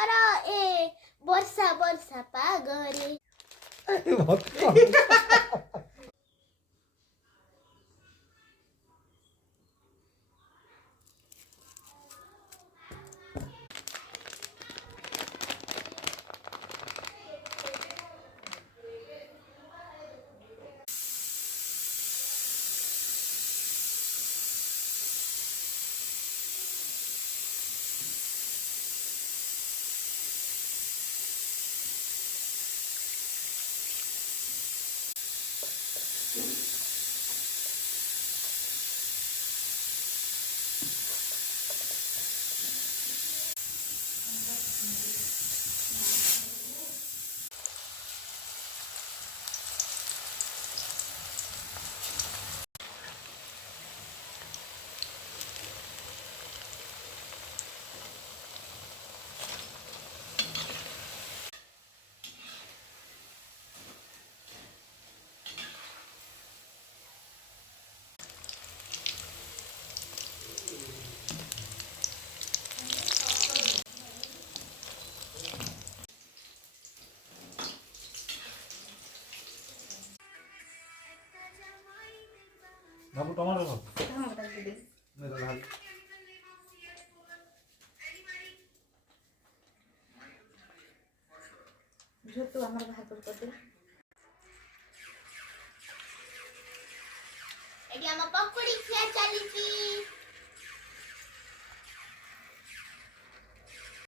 कर ए वर्षा वर्षा पागरे बाबू टमाटर खाओ मेरा लाल जो तो हमारे बाहर कर दे एटी हम पकोड़ी खिया चली थी